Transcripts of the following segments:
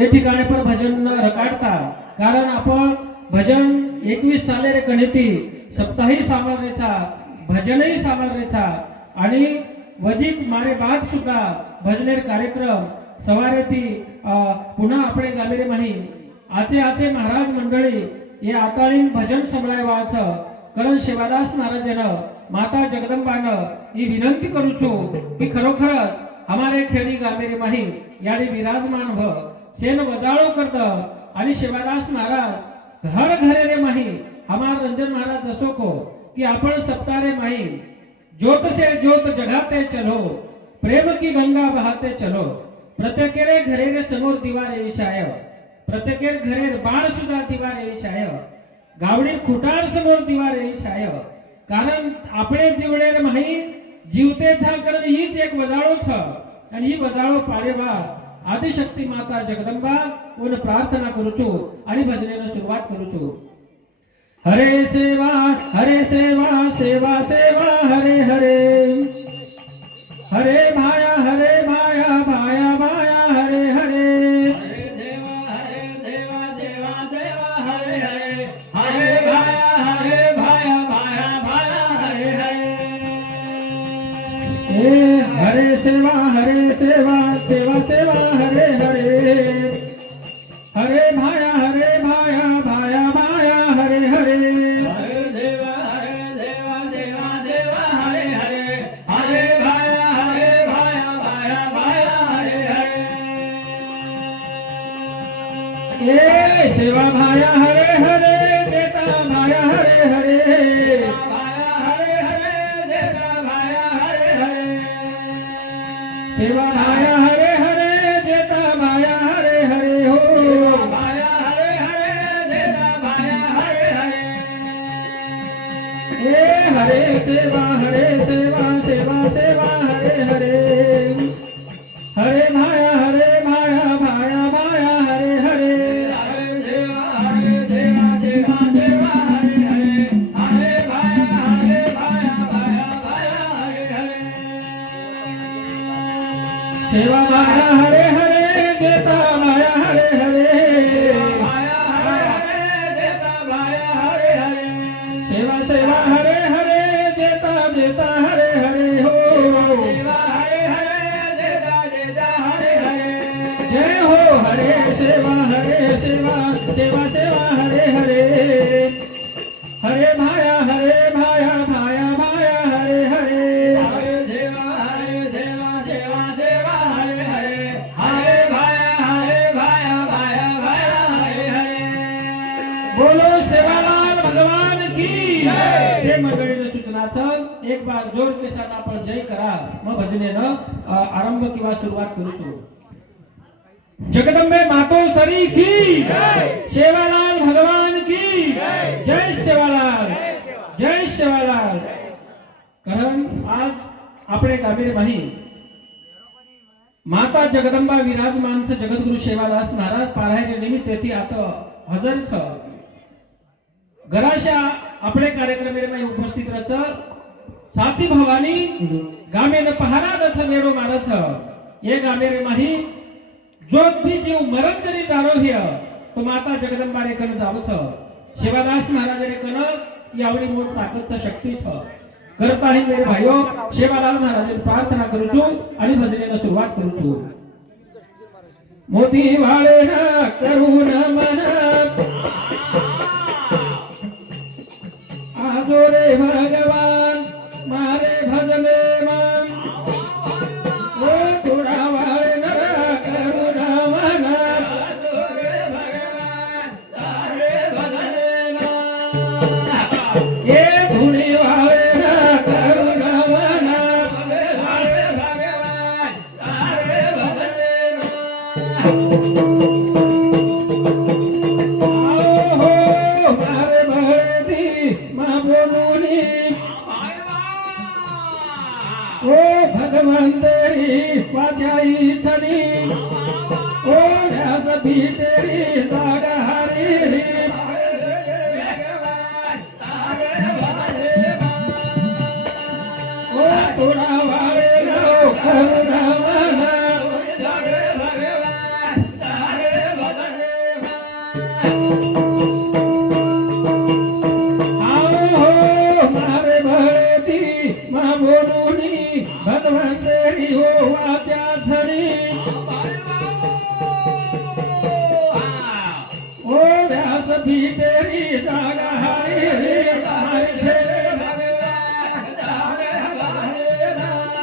ते ठिकाणी पण भजन रकाडता कारण आपण भजन 21 साले रे गणिती सप्ताही सांभाळण्याचा भजनही सांभाळण्याचा आणि वजीक मारे बाद सुद्धा भजनेर कार्यक्रम सवारे ती पुन्हा आपले गामेरे माही आचे आचे महाराज मंडळी ये आताळीन भजन संभळायवाच कारण शिवादास महाराजानं माता जगदंबानं ही विनंती करू छो की खरोखरच हमारे खेडी गामेरे माही याडी विराजमान व सेन वजाळो करत आणि शिवादास महाराज घर घरे रे माही हमार रंजन महाराज जसो को कि आपण सप्तारे माही ज्योत से ज्योत जगाते चलो प्रेम की गंगा बहाते चलो प्रत्येकेरे घरे रे समोर दिवार येशाय प्रत्येकेर घरे बाळ सुद्धा दिवार येशाय गावडी खुटार समोर दिवार येशाय कारण આપણે जीवडे माही जीवते छा कारण हीच एक वजाळो छ आणि ही वजाळो पाडेवा आदिशक्ती माता जगदंबा कोण प्रार्थना करू छु आणि भजनेला सुरुवात करू छु हरे सेवा सेवा सेवा हरे हरे हरे भाया भाया भाया हरे हरे हरे देवा देवा हरे हरे हरे भाया भाया हरे हरे हरे सेवा सेवा हरे हरे हरे भाया भाया हरे हरे हरे देवा देवा हरे हरे हरे भाया भाया हरे हरे ये सेवा भाया हरे हरे देता भाया हरे हरे भाया हरे हरे देता भाया हरे हरे सेवा भाया हरे हरे देता भाया हरे हरे हो भाया हरे हरे देता भाया हरे हरे ए हरे सेवा हरे हरे हरे भाया भाया हरे हरे हरे देवा देवा हरे हरे हरे भाया भाया हरे हरे सेवा भाया हरे हरे देता भाया हरे हरे भाया हरे देता भाया हरे हरे सेवा हरे हरे देता हरे हरे हो सेवा हरे हरे देता हरे हरे जय हो हरे सेवा हरे हरे हरे भाया भाया हरे हरे हरे देवा देवा हरे हरे हरे भाया भाया हरे हरे बोलो सेवालाल भगवान की जय मंडळीने सूचना छल एक बार जोर के साथ आपण जय करा मग भजनेनं आरंभ किंवा सुरुवात करू छु जगदंबे मातो सरी की जय सेवालाल भगवान की जय सेवालाल जय सेवालाल कारण आज આપણે ગામીરે માહી माता जगदंबा विराजमान छ जगद्गुरु सेवादास महाराज पारायण निमित्तेથી આ તો હજર छ गराशा આપણે કાર્યક્રમે માં ઉપસ્થિત રચ साती भवानी गामे न पहारा दछ मेरो मार छ ये गामे रे माही जोत भी जीव मरण जरी जारो हिय तो माता जगदंबा रे कन जाव छ सेवादास महाराज रे कन यावडी मोठ ताकद छ शक्ती छ करता ही मेरे भाइयों सेवालाल महाराज प्रार्थना करू छु आणि भजनेला सुरुवात करू छु मोती वाळे ना करुण मन आजो रे भगवान मारे भजने मन ओ थोड़ा वाळे ना करुण मन आजो रे भगवान तारे भजने मन ये धुनी वाळे ना करुण मन मारे भगवान तारे भजने मन भगवान तेरी वाचाई छनी ओ व्यास भी तेरी जागा हरी ओ थोड़ा वाले लो करुणा मना भगवान तारे भी तेरी जागा हारी रे मारे छेरे भगवान जागे हमारे नाम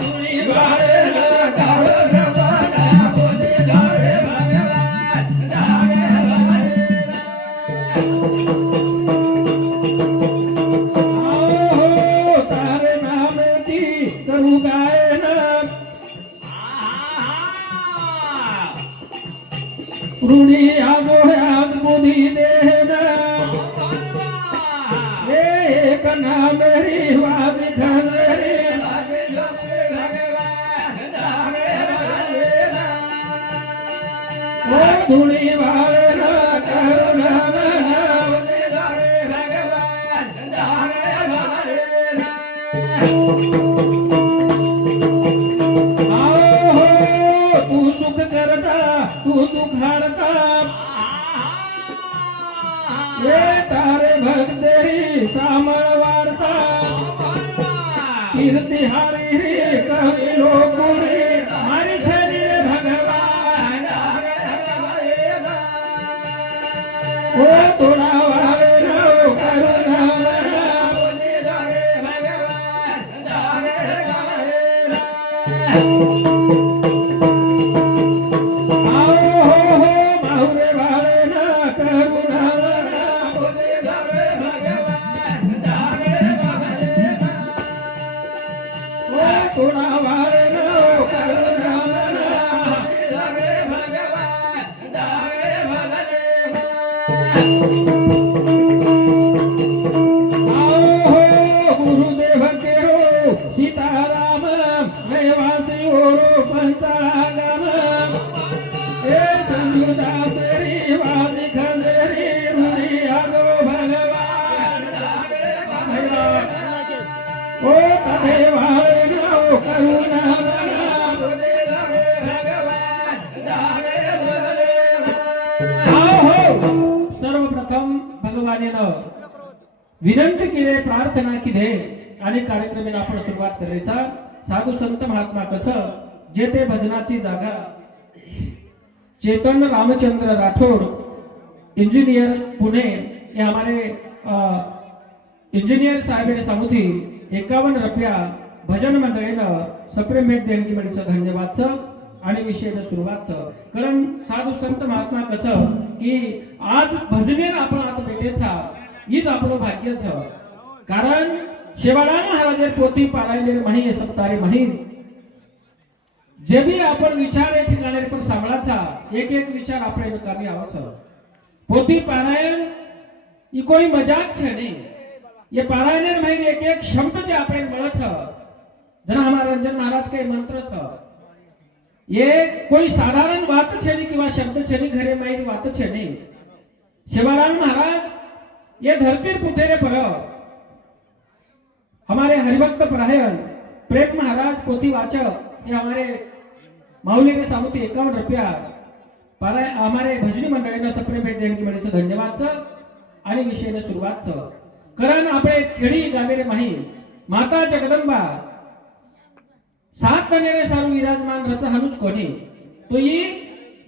तुनी बारे लगाओ रवाना बोले जागे भगवान जागे हमारे नाम आओ तारे नाम की करूँ गायन ऋणी आगोळ्यात बुधी देना एक नाम रे वाज घरे लागे भगवान जागे भगवान ओ धुणी वाळना करुणा लागे भगवान जागे भगवान आओ तू सुख करता तू सुख हरता ये तारे भक्तरी सामळ वार्ता कीर्ती हारी रे कवी लोकुरे हरी छरी रे भगवान ओ तोडा वाळे नो करुणा बोले जागे भगवान जागे भगवान गुरुदेव केरो सीताराम नयवासी ओरो पंचागम ए संयुदास रे वादी खंडरी मुनि आगो भगवान ओ तदे वाले नो करुणा बना बोले भगवान जागे भगवान सर्वप्रथम भगवानेनं विनंती केली प्रार्थना केली आणि कार्यक्रमाला आपण सुरुवात करायचा साधू संत महात्मा कसं जे ते भजनाची जागा चेतन रामचंद्र राठौड़ इंजीनियर पुणे ये हमारे इंजीनियर साहेब सामुथी 51 रुपया भजन मंडळीनं सप्रेमेट देणगी म्हणीचं धन्यवादचं आणि विषयाला सुरुवातचं कारण साधू संत महात्मा कसं की आज भजनेर आपण आता भेटेचा हीच आपलं भाग्यच कारण शेवाळान महाराजे पोथी पारायले म्हणी सप्तारी म्हणी जे भी आपण विचार एक ठिकाणी पण सांभाळाचा एक एक विचार आपल्या कामी आवच पोथी पारायण ही कोई मजाक छे नहीं ये पारायण में एक एक शब्द जे आपले मिळत जना हमारा रंजन महाराज के मंत्र छ ये कोई साधारण बात छे नहीं किंवा शब्द छे नहीं घरे माहिती बात छे नहीं शिवालाल महाराज ये धरती पुटेरे पर हमारे हरिभक्त परायण प्रेम महाराज पोथी वाचक ये हमारे माऊली के सामुती 51 रुपया पाराय हमारे भजनी मंडळीने सप्रेमेट देणगी म्हणीचं धन्यवादचं आणि विषयाला सुरुवातचं कारण आपले खेडी गामेरे माही माता जगदंबा 7 तनेरे सारू विराजमान रच हनुच कोणी तो ही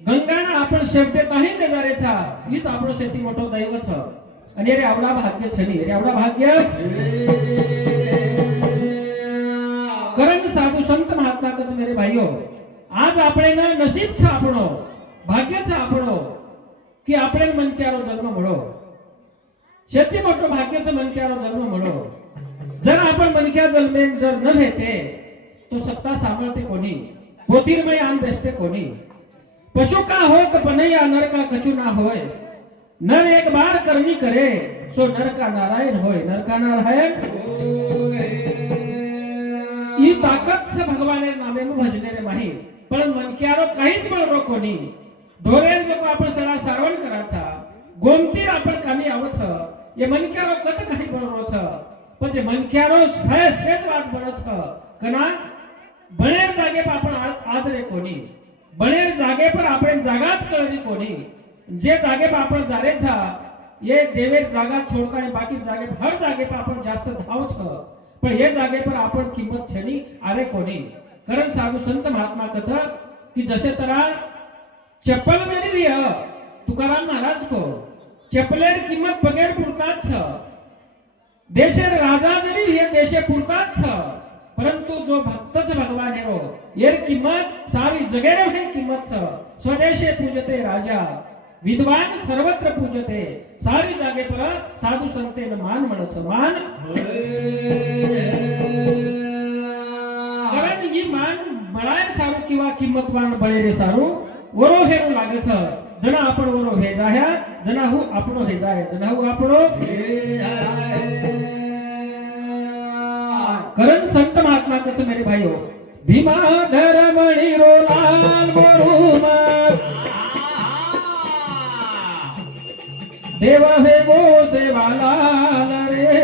गंगाना आपण शेवटेताही नजारेचा हीच आपलं शेती मोठं दैवच आणि रे आवडा भाग्य छनी रे आवडा भाग्य कारण साधू संत महात्मा कच मेरे भाइयों आज આપણે ના નસીબ છે આપણો ભાગ્ય છે આપણો કે આપણે મનક્યારો જન્મ મળો शेती मोठं भाग्याचं मनक्यारो जन्म મળો जर आपण मनक्या जन्मे जर न भेटे तो सत्ता सांभाळते कोणी पोतीरमय आन बेसते कोणी पशु का हो कपनैया नर का कछु ना होय नर एक बार करनी करे सो नर का नारायण होय नर का नारायण ही ताकद से भगवाने नामे में भजने रे माही पण मनक्यारो काहीच बळरो कोणी ढोरेर जो आपण सरा सारवण कराचा गोमतीर आपण कामी आवच ये मनक्यारो कत काही बळरो छ પછી मनक्यारो सहज વાત બનો छ कना बणेर जागे पर आपण आज रे कोणी बणेर जागे पर आपण जागाच कळली कोणी जे जागे पर आपण जारे छ ये देवेर जागा छोड़ता आणि बाकी जागे हर जागे पर आपण जास्त धाव छ पण हे जागे पर आपण किंमत छनी आरे कोणी कारण साधू संत महात्मा कच की जसे तरा चप्पल जरी लिह तुकाराम महाराज को चपलेर किंमत बगैर पुरताच छ देशेर राजा जरी हे देशे पुरताच छ परंतु जो भक्तच भगवान है वो येर किंमत सारी जगेरे में किंमत छ स्वदेशे पूजते राजा विद्वान सर्वत्र पूजते सारी जागे पर साधु संते मान મળે છે मान कारण ही मान મળાય સારું किंवा किंमतवान बळे रे सारू वरो हेरू लागे छ जना आपण वरो हे जाया जना हु आपणो हे जाय जना हु आपणो हे जाय करण संत महात्मा कच मेरे भाइयों भीमा धरमणि रो लाल गोरुमा देव हे गो सेवाला रे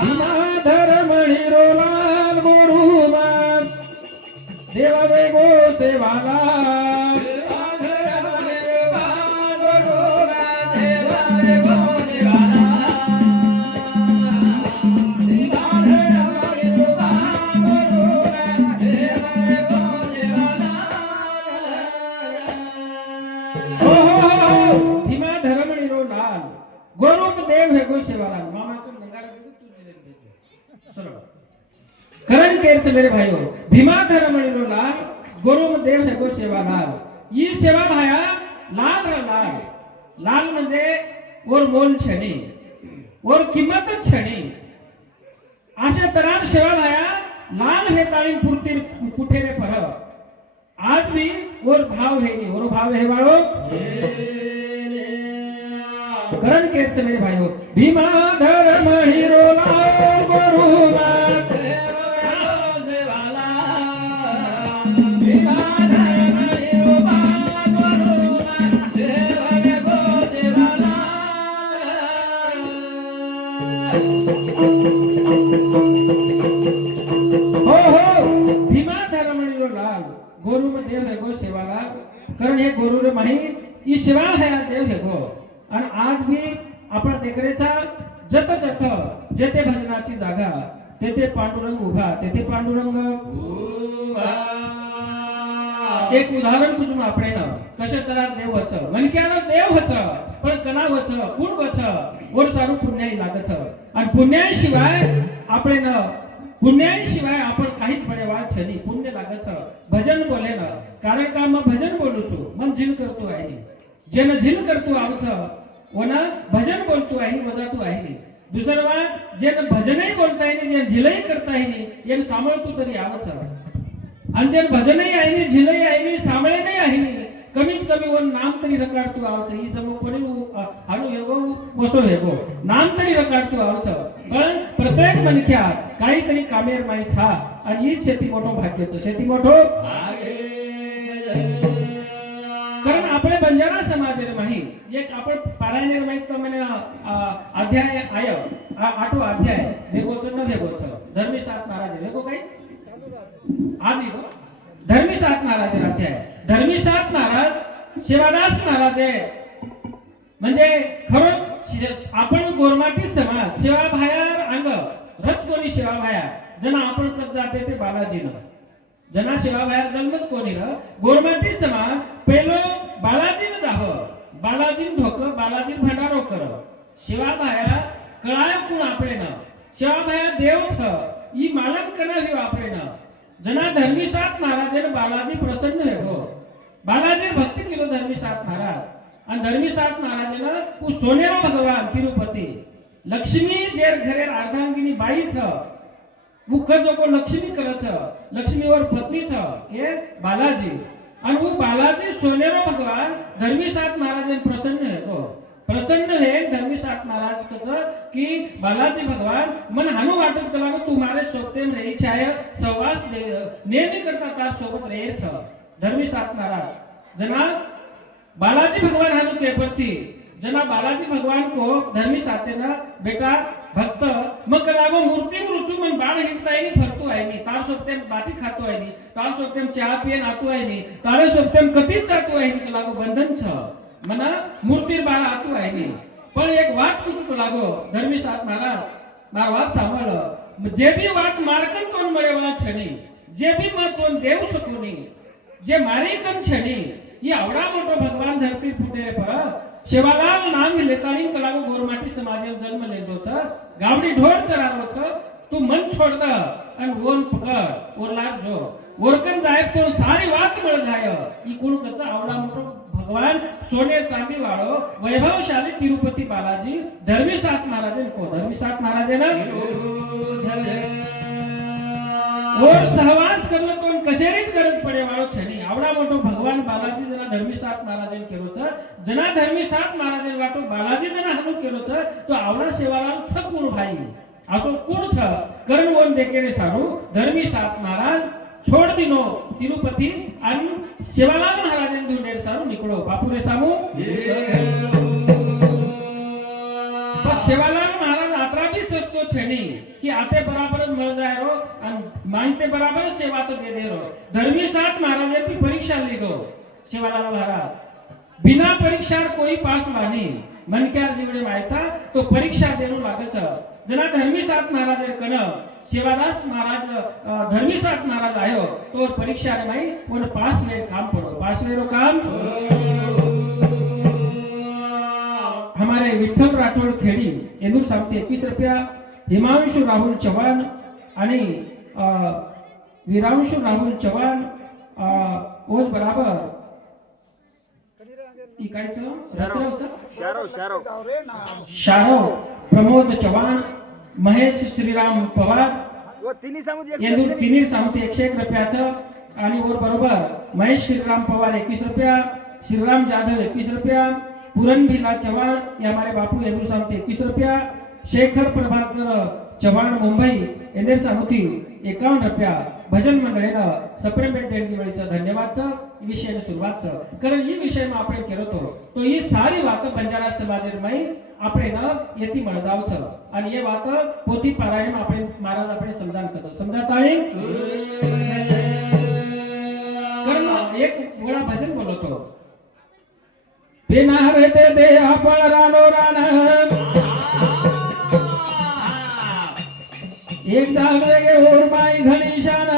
भीमा धरमणि रो लाल गोरुमा देव हे गो सेवाला देव है गो सेवालाल मामा को मंगारा दे तू जिले भेजो चलो करण केर से मेरे भाइयों भीमा धर्मणि रो लाल गोरुम देव है गो सेवालाल ई सेवा भाया लाल रे लाल लाल म्हणजे और मोल छणी और किंमत छणी अशा तरार सेवा भाया लाल हे ताळी पुरती पुठेरे पर आज भी और भाव है नहीं और भाव है वाळो करण केर से मेरे भाइयों भीमा धरमणि रो लाल गोरुमा सेवाला भीमा धरमणि रो लाल गोरुमा सेवा गो सेवाला हो भीमा धरमणि रो लाल गोरुम देव है गो सेवाला करण हे गोरु रे माही ई सेवा है देव है गो आणि आज भी आपण देखरेचा जत जत जेते भजनाची जागा तेथे पांडुरंग उभा तेथे पांडुरंग उभा एक उदाहरण तुझं आपणे ना कशा तरा देव वच मनक्याला देव वच पण कना वच कोण वच वर सारू पुण्याई लागच आणि पुण्याशिवाय आपणे न पुण्याशिवाय आपण काहीच बळेवा छनी पुण्य लागच भजन बोले ना कारण का मग भजन बोलू तू मन जिल करतो आहे जेन जिल करतो आवच वना भजन बोलतो आहे वजातू आहे दुसरं वा जेन भजनही बोलताय नाही जेन झिलही करताय नाही येन सांभाळतो तरी आवच आणि जेन भजनही आहे नाही झिलही आहे नाही सांभाळे नाही आहे नाही कमीत कमी वन नाम तरी रकाडतो आवच ही जमो कोणी हाडू हेगो वसो हेगो नाम तरी रकाडतो आवच पण प्रत्येक मनख्या काहीतरी कामेर माई छा आणि ही शेती मोठो भाग्यचं शेती मोठो कारण आपले बंजारा समाज रे माही एक आपण पारायण माहित तो मैंने अध्याय आयो आठो अध्याय वेगोचं न वेगोचं धर्मीसात महाराज वेगो काही आज येतो धर्मीसात महाराज अध्याय धर्मीसात महाराज सेवादास महाराज म्हणजे खरं आपण गोरमाटी समाज सेवा भायार अंग रच कोणी सेवा भाया जना आपण कत जाते ते बालाजीनं जना सेवा भायार जन्मच कोणी र गोरमाटी समाज पहिलो बालाजीनं जावं बालाजीन धोक बालाजीन भंडारो कर सेवा भाया कळाय कोण आपले न सेवा भाया देव छ ई मालक कना हे आपले न जना धर्मीसात महाराज बालाजी प्रसन्न हो बालाजी भक्ती केलो धर्मीसात महाराज आणि धर्मीसात महाराजनं उ सोनेरो भगवान तिरुपती लक्ष्मी जेर घरे अर्धांगिनी बाई छ मुख जो को लक्ष्मी करछ लक्ष्मीवर पत्नी छ हे बालाजी आणि वो बालाजी सोनेरो भगवान धर्मीसात महाराज प्रसन्न है को प्रसन्न है धर्मीसात महाराज कच की बालाजी भगवान मन हानु वाटच कला तू मारे सोबतेम रही छाय सहवास नेहमी करता तार सोबत रहे छ धर्मीसात महाराज जना बालाजी भगवान हानु के प्रति जना बालाजी भगवान को धर्मीसाते ना बेटा भक्त मग कलागो मूर्ति रुचू मन बाळ हिंडता आहे फरतो आहे नी तार सोबतेम बाटी खातो आहे नी तार सोबतेम चहा पियन आतो आहे नी तारे सोबतेम कधीच जातो आहे नी कलागो बंधन छ मना मूर्ति बाळ आतो आहे नी पण एक वात कुछ लागो धर्मीसात महाराज मार वात सांभाळ जे भी वात मारकन कोण मळेवा छणी जे भी मत कोण देव सकोनी जे मारी कन छणी ये आवडा मोठो भगवान धरती फूटे रे पर सेवालाल नाम लेतानी कलागो गोरमाटी समाजे जन्म लेतो छ गावडी ढोर चरावो छ तू मन छोड़ द आणि ओन पकड ओर लाग जो ओरकन जाय तो सारी वात मळ जाय ई कोण कचा आवडा मोठो भगवान सोने चांदी वाळो वैभवशाली तिरुपती बालाजी धर्मीसात महाराज को धर्मीसात महाराज ना और सहवास करलो तो कशेरीच गरज पडे वाळो छनी आवडा मोठो भगवान बालाजी जना धर्मीसात महाराज केलो छ जना धर्मीसात महाराज वाटो बालाजी जना हनु केलो छ तो आवडा सेवालाल छकुण भाई असो कोण छ करण वन देकेने सारू धर्मीसात महाराज छोड़ दिनो तिरुपति अन सेवालाल महाराज धुंडेर सारू निकळो बापू रे सामू बस सेवालाल महाराज आत्रा भी सस्तो छेनी कि आते बराबर मळ जाय रो अन मांगते बराबर सेवा तो दे रो धर्मीसात महाराज भी परीक्षा लीधो सेवालाल महाराज बिना परीक्षा कोई पास वानी मनक्यार जीवडे व्हायचा तो परीक्षा देणू लागच जना धर्मीसात महाराज कण सेवादास महाराज धर्मीसात महाराज आयो तो परीक्षा रे भाई उन पास में काम पड़ो पास में रो काम हमारे विठ्ठल राठोड खेड़ी एनूर सामते 21 रुपया हिमांशु राहुल चव्हाण आणि वीरांशु राहुल चव्हाण ओज बराबर ई कायचं रत्रवचं शारो प्रमोद चव्हाण महेश श्रीराम पवार वो तिन्ही सामुदी तिन्ही सामुदी 101 रुपयाचं आणि वर बरोबर महेश श्रीराम पवार 21 रुपया श्रीराम जाधव 21 रुपया पुरनभिला चव्हाण ये हमारे बापू एंदूर सामुदी 21 रुपया शेखर प्रभाकर चव्हाण मुंबई एंदूर सामुदी 51 रुपया भजन मंडळीनं सप्रेमेंट देणगी वेळीचं धन्यवादचं विषयाने सुरुवातचं कारण ही विषय में आपण केलो तो ही सारी वात बंजारा समाजेरमाई આપણે ન યતી મળજાવ છે અને એ વાત પોથી પારાયણમાં આપણે મહારાજ આપણે સમજાન કચો સમજાતાળી કર્મ એક ઘોડા ભજન બોલો તો બેના રહેતે દે આપણ રાનો રાણ એક જાગરે કે ઓર માઈ ઘણી શાન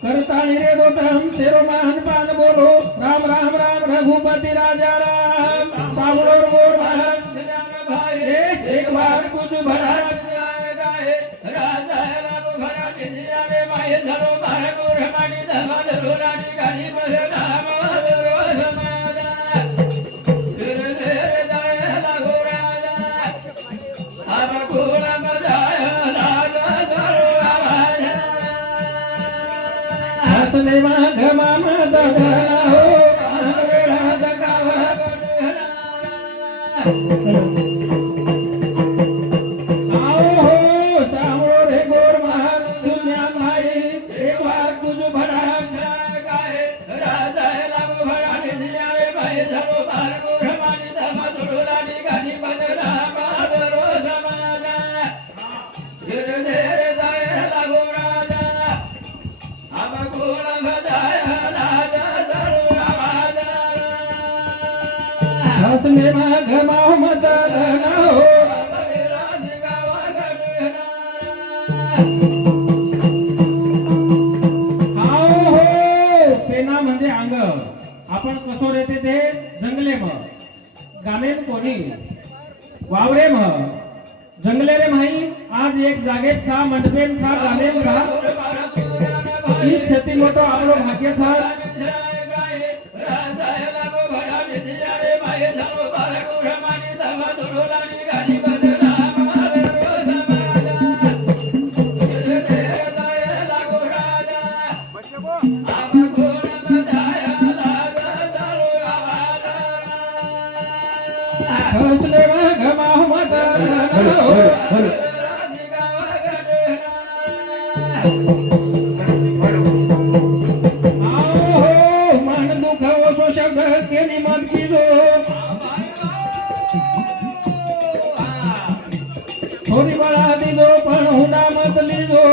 करताली रे गोतम तेरो महान पान बोलो राम राम राम रघुपति राजा राम सावलोर मोर महान भाई एक बार कुछ भरा गाए राजा राम भरा के माये धरो मार गोर मानी धमा धरो रानी गाड़ी पर नाम धरो समाजा तेरे तेरे दाय लागो राजा अब घोड़ा मजाया राजा धरो आवाज हसने घमा दधना हो वेळा दगावा आओ हो सामो रे गोर महान दुनिया भाई एक बार कुछ भरा गाए राजा लागो भरा दिया रे भाई धरो बार गोर मानी धमा धरो रानी गानी बजना माधरो समाजा धीरे धीरे दाय लागो राजा अब घोड़ा बजाया राजा धरो आवाज हसने घमा मत रहना हो राज गावा गणना आओ हो पेना म्हणजे अंग आपण कसो रेते ते जंगले म गामेन कोणी वावरे म जंगले रे माही आज एक जागेत छा मंडपेन छा गामेन छा ई शेती मोठो आपलो भाग्य छा हसले घमा मत मन दुख वो शब्द के निमन कीजो थोड़ी बड़ा दीजो पण हुना मत लीजो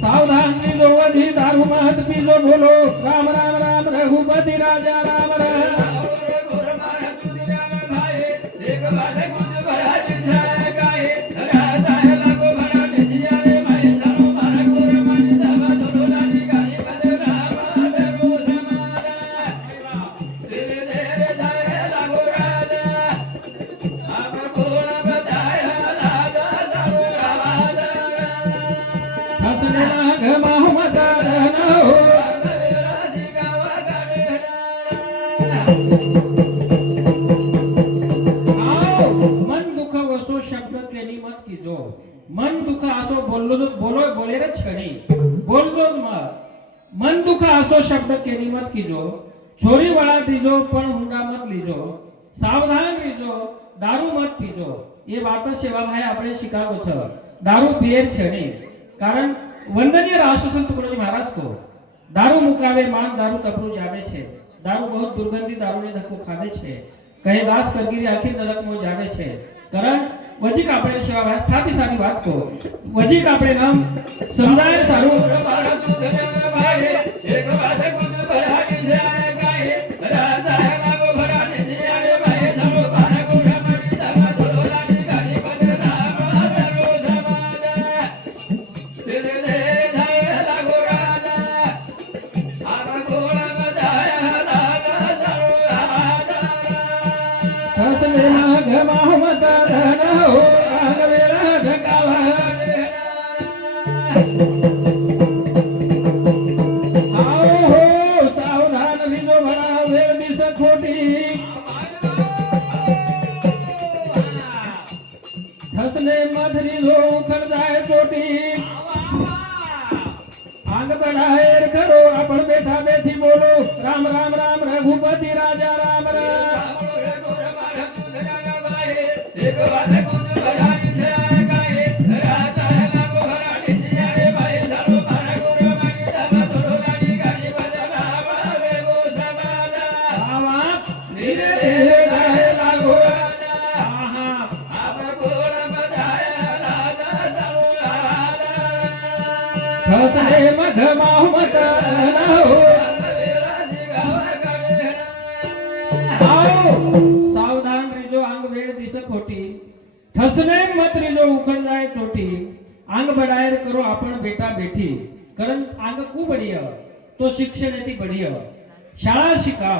सावधान लीजो वधी दारू मत पीजो बोलो राम राम राम रघुपति राजा राम राम नाग माहुमता हो आओ मन दुख वसो शब्द केली मत कीजो मन दुख असो बोलो बोले रे छणी बोलजो मत मन दुख असो शब्द केली मत कीजो छोरी वाला दीजो पण हुंडा मत लीजो सावधान रहीजो दारू मत पीजो ये વાત સેવા ભાઈ આપણે શીખાવો છે દારૂ પીએર છે નહીં કારણ વંદનીય રાષ્ટ્રસંત તુકડોજી મહારાજ को दारू मुकावे मान दारू तपरू जावे छे दारू बहुत दुर्गंधी दारू ने धक्को खावे छे कहे दास करगिरी आखिर नरक में जावे छे कारण वजीक આપણે સેવા ભાઈ સાદી સાદી વાત को वजीक આપણે નામ સમજાય સારું ભાઈ એક વાત કુદ ભરાડી જાય ગાય રાજા લાગો ભરાડી જાય ભાઈ ધરો ભાના કોડા મારી દવા ધરો લાડી ગાડી બદના ધરો ધમાદા તેરે રે ધાય લાગો રાજા આવા કોડા બધાયા લાગા ધરો આદા સસને નાગ માહમત ધનો આગ વેરા ધકાવા मधरी लो उखड़ जाए चोटी आंग बढ़ाए करो अपन बैठा बैठी बोलो राम राम राम रघुपति राजा राम राम हसने मघ माहुमत हो आओ सावधान रहीजो आंग वेड़ दिस खोटी ठसने मत रहीजो उखड़ जाए चोटी आंग बढ़ायर करो आपण बेटा बेठी कारण आंग कु बढ़िया तो शिक्षण येती बढ़िया शाळा शिका